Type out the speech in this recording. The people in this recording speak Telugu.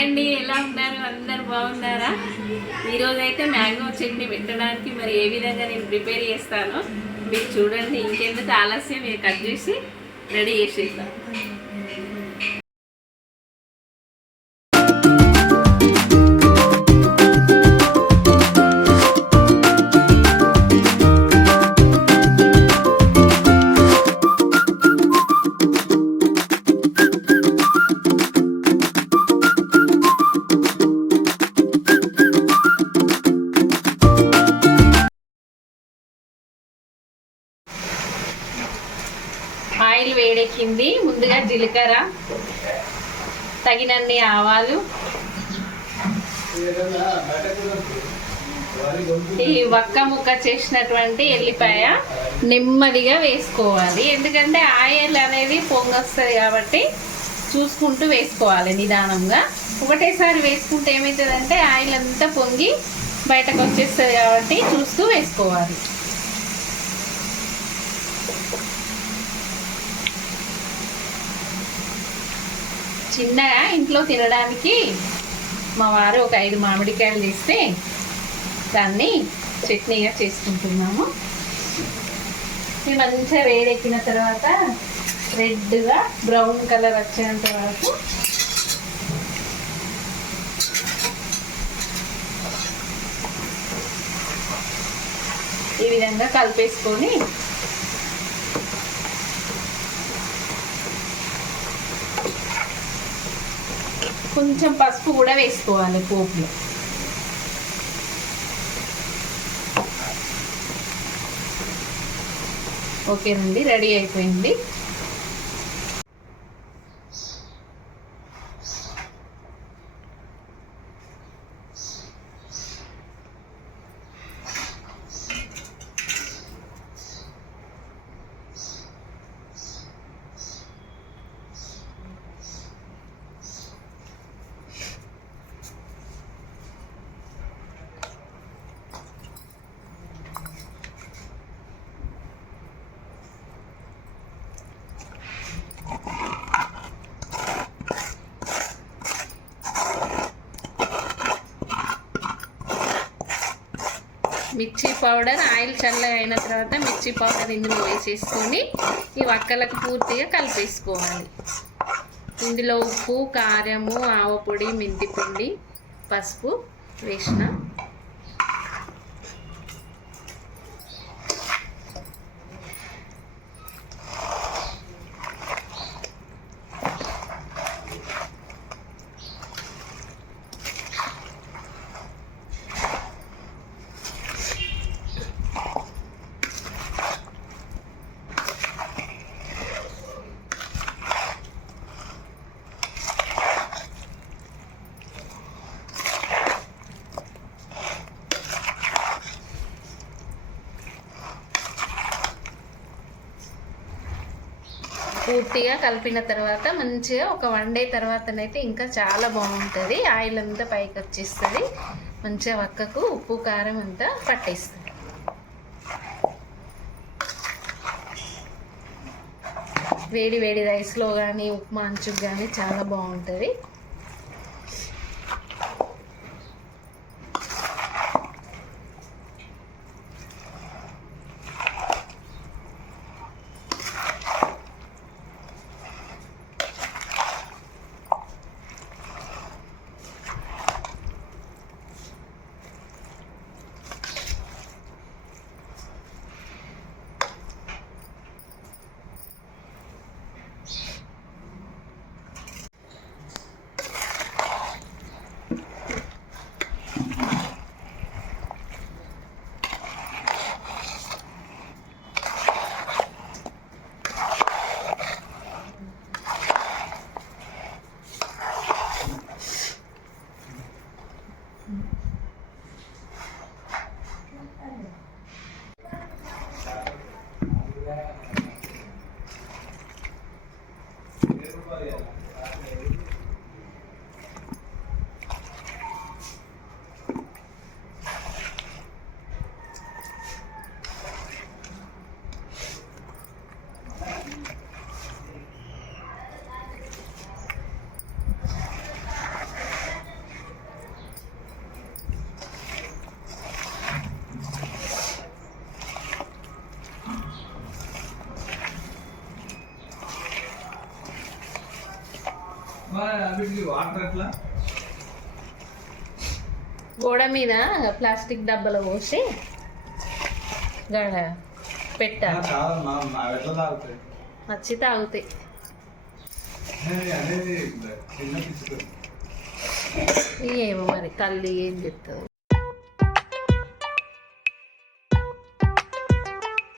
హాయ్ అండి ఎలా ఉన్నారు? అందరు బాగున్నారా? ఈరోజు అయితే మ్యాంగో చట్నీ పెట్టడానికి మరి ఏ విధంగా నేను ప్రిపేర్ చేస్తానో మీరు చూడండి. ఇంకెందుకు ఆలస్యం మీరు కట్ చేసి రెడీ చేసేద్దాం. జీలకర్ర తగినన్ని ఆవాలు ఈ వక్క ముక్క చేసినటువంటి ఎల్లిపాయ నెమ్మదిగా వేసుకోవాలి. ఎందుకంటే ఆయిల్ అనేది పొంగొస్తుంది కాబట్టి చూసుకుంటూ వేసుకోవాలి నిదానంగా. ఒకటేసారి వేసుకుంటే ఏమవుతుందంటే ఆయిల్ అంతా పొంగి బయటకు వచ్చేస్తుంది కాబట్టి చూస్తూ వేసుకోవాలి. చిన్నగా ఇంట్లో తినడానికి మా వారు ఒక ఐదు మామిడికాయలు తీస్తే దాన్ని చట్నీగా చేసుకుంటున్నాము. ఇది మంచిగా వేడెక్కిన తర్వాత రెడ్గా బ్రౌన్ కలర్ వచ్చేంత వరకు ఈ విధంగా కలిపేసుకొని కొంచెం పసుపు కూడా వేసుకోవాలి పోపులో. ఓకేనండి రెడీ అయిపోయింది. మిర్చి పౌడర్ ఆయిల్ చల్లగా అయిన తర్వాత మిర్చి పౌడర్ ఇందులో వేసేసుకొని ఈ వక్కలకు పూర్తిగా కలిపేసుకోవాలి. ఇందులో ఉప్పు కారము ఆవపొడి మెంతి పసుపు వేసిన పూర్తిగా కలిపిన తర్వాత మంచిగా ఒక వన్ డే తర్వాతనైతే ఇంకా చాలా బాగుంటుంది. ఆయిల్ అంతా పైకి వచ్చేస్తుంది. మంచిగా వక్కకు ఉప్పు కారం అంతా పట్టేస్తుంది. వేడి వేడి రైస్లో కానీ ఉప్మా అంచుకు కానీ చాలా బాగుంటుంది. గోడ మీద ప్లాస్టిక్ డబ్బాలో పోసి గడ పెట్టాలి వచ్చి తాగుతాయి? ఏమో మరి తల్లి ఏం చెప్తుంది.